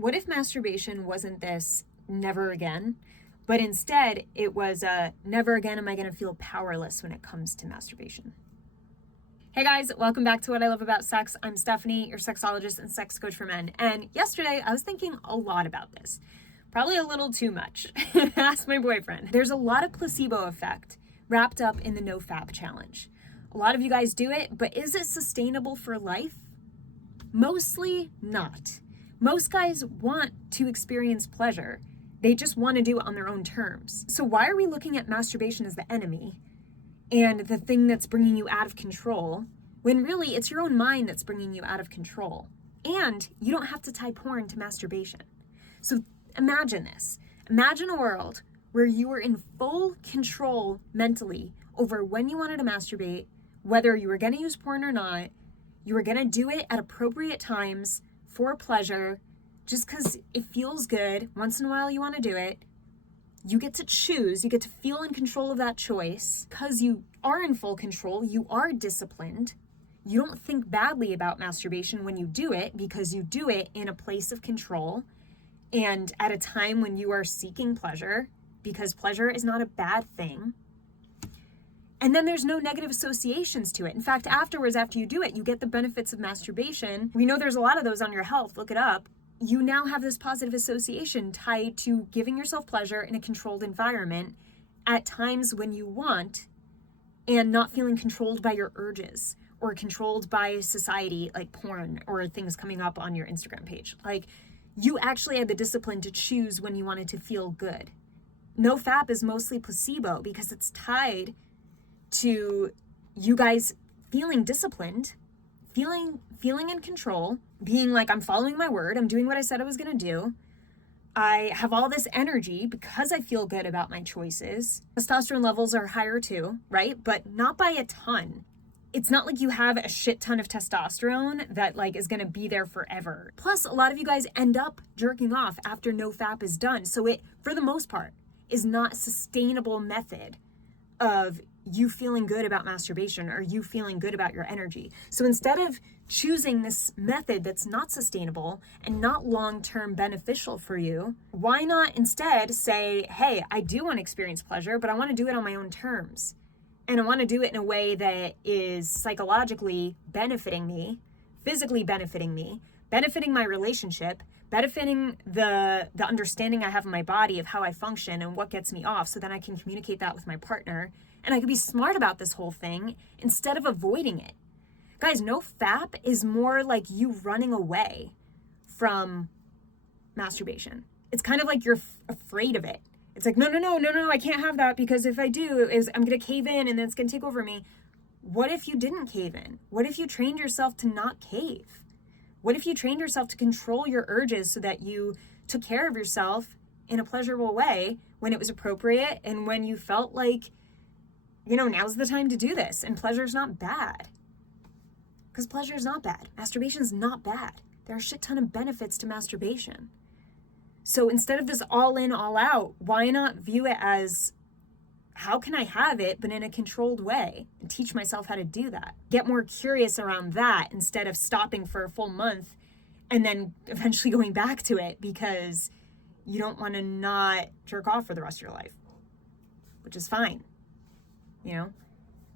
What if masturbation wasn't this never again, but instead it was a never again am I going to feel powerless when it comes to masturbation? Hey guys, welcome back to What I Love About Sex. I'm Stephanie, your sexologist and sex coach for men. And yesterday I was thinking a lot about this. Probably a little too much. Ask my boyfriend. There's a lot of placebo effect wrapped up in the NoFap challenge. A lot of you guys do it, but is it sustainable for life? Mostly not. Most guys want to experience pleasure. They just want to do it on their own terms. So why are we looking at masturbation as the enemy and the thing that's bringing you out of control, when really it's your own mind that's bringing you out of control? And you don't have to tie porn to masturbation. So imagine this. Imagine a world where you were in full control mentally over when you wanted to masturbate, whether you were going to use porn or not. You were going to do it at appropriate times for pleasure, just because it feels good. Once in a while you want to do it. You get to choose. You get to feel in control of that choice. Because you are in full control, you are disciplined. You don't think badly about masturbation when you do it, because you do it in a place of control and at a time when you are seeking pleasure, because pleasure is not a bad thing. And then there's no negative associations to it. In fact, afterwards, after you do it, you get the benefits of masturbation. We know there's a lot of those on your health. Look it up. You now have this positive association tied to giving yourself pleasure in a controlled environment at times when you want, and not feeling controlled by your urges or controlled by society like porn or things coming up on your Instagram page. Like, you actually had the discipline to choose when you wanted to feel good. NoFap is mostly placebo because it's tied to you guys feeling disciplined, feeling in control, being like, I'm following my word, I'm doing what I said I was going to do. I have all this energy because I feel good about my choices. Testosterone levels are higher too, right? But not by a ton. It's not like you have a shit ton of testosterone that like is going to be there forever. Plus, a lot of you guys end up jerking off after NoFap is done. So it, for the most part, is not a sustainable method of you feeling good about masturbation or you feeling good about your energy. So instead of choosing this method that's not sustainable and not long-term beneficial for you, why not instead say, hey, I do want to experience pleasure, but I want to do it on my own terms. And I want to do it in a way that is psychologically benefiting me, physically benefiting me, benefiting my relationship, benefiting the understanding I have of my body, of how I function and what gets me off, so then I can communicate that with my partner. And I can be smart about this whole thing instead of avoiding it. Guys, NoFap is more like you running away from masturbation. It's kind of like you're afraid of it. It's like, no, I can't have that, because if I do, I'm going to cave in and then it's going to take over me. What if you didn't cave in? What if you trained yourself to not cave? What if you trained yourself to control your urges so that you took care of yourself in a pleasurable way when it was appropriate and when you felt like, now's the time to do this, and pleasure's not bad? Because pleasure is not bad. Masturbation's not bad. There are a shit ton of benefits to masturbation. So instead of this all in, all out, why not view it as, how can I have it, but in a controlled way, and teach myself how to do that? Get more curious around that instead of stopping for a full month and then eventually going back to it because you don't want to not jerk off for the rest of your life, which is fine.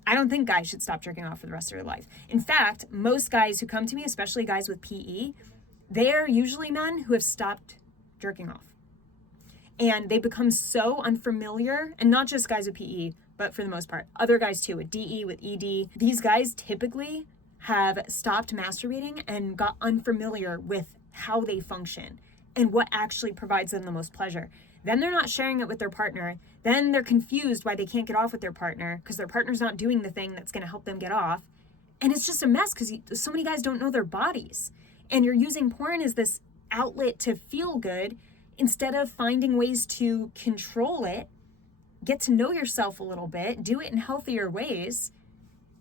I don't think guys should stop jerking off for the rest of their life. In fact, most guys who come to me, especially guys with PE, they are usually men who have stopped jerking off. And they become so unfamiliar, and not just guys with PE, but for the most part, other guys too, with DE, with ED. These guys typically have stopped masturbating and got unfamiliar with how they function and what actually provides them the most pleasure. Then they're not sharing it with their partner. Then they're confused why they can't get off with their partner because their partner's not doing the thing that's going to help them get off. And it's just a mess because so many guys don't know their bodies. And you're using porn as this outlet to feel good instead of finding ways to control it, get to know yourself a little bit, do it in healthier ways,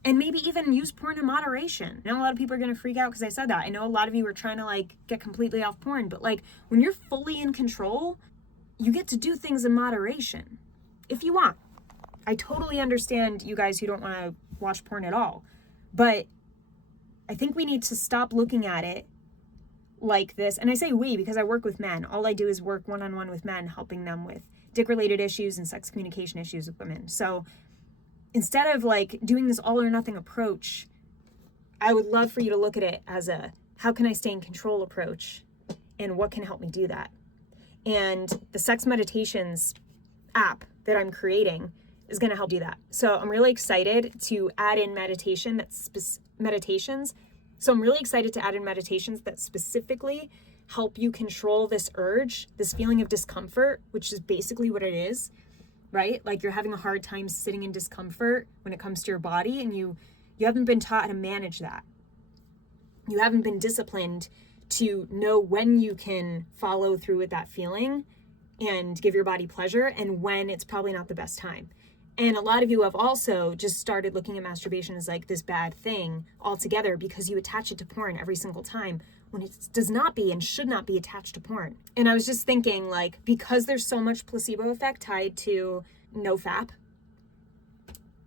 and maybe even use porn in moderation. I know a lot of people are going to freak out because I said that. I know a lot of you are trying to get completely off porn, but when you're fully in control, you get to do things in moderation if you want. I totally understand you guys who don't want to watch porn at all, but I think we need to stop looking at it like this, and I say we because I work with men. All I do is work one-on-one with men, helping them with dick-related issues and sex communication issues with women. So instead of like doing this all or nothing approach, I would love for you to look at it as a how can I stay in control approach, and what can help me do that. And the sex meditations app that I'm creating is going to help do that. So I'm really excited to add in meditations. So I'm really excited to add in meditations that specifically help you control this urge, this feeling of discomfort, which is basically what it is, right? Like you're having a hard time sitting in discomfort when it comes to your body, and you haven't been taught how to manage that. You haven't been disciplined to know when you can follow through with that feeling and give your body pleasure, and when it's probably not the best time. And a lot of you have also just started looking at masturbation as like this bad thing altogether because you attach it to porn every single time, when it does not be and should not be attached to porn. And I was just thinking, like, because there's so much placebo effect tied to NoFap,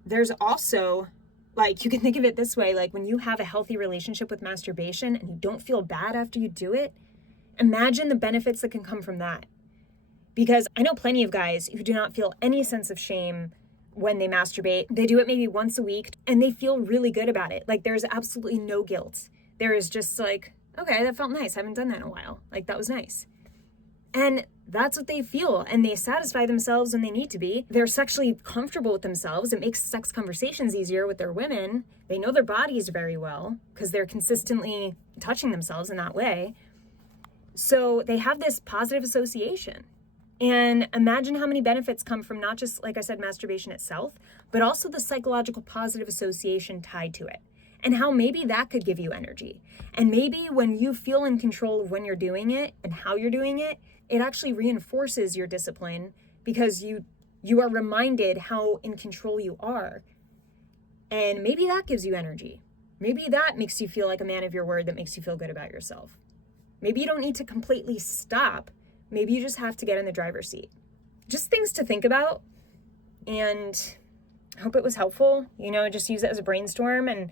there's also, like, you can think of it this way, like when you have a healthy relationship with masturbation and you don't feel bad after you do it, imagine the benefits that can come from that. Because I know plenty of guys who do not feel any sense of shame when they masturbate. They do it maybe once a week and they feel really good about it. Like there's absolutely no guilt. There is just like, okay, that felt nice. I haven't done that in a while. Like that was nice. And that's what they feel. And they satisfy themselves when they need to be. They're sexually comfortable with themselves. It makes sex conversations easier with their women. They know their bodies very well because they're consistently touching themselves in that way. So they have this positive association. And imagine how many benefits come from not just, like I said, masturbation itself, but also the psychological positive association tied to it. And how maybe that could give you energy. And maybe when you feel in control of when you're doing it and how you're doing it, it actually reinforces your discipline because you are reminded how in control you are. And maybe that gives you energy. Maybe that makes you feel like a man of your word, that makes you feel good about yourself. Maybe you don't need to completely stop. Maybe you just have to get in the driver's seat. Just things to think about. And I hope it was helpful. Just use it as a brainstorm and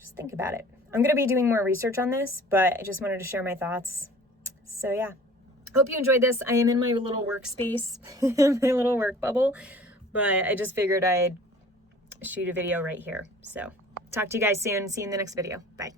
just think about it. I'm going to be doing more research on this, but I just wanted to share my thoughts. So yeah, hope you enjoyed this. I am in my little workspace, my little work bubble, but I just figured I'd shoot a video right here. So talk to you guys soon. See you in the next video. Bye.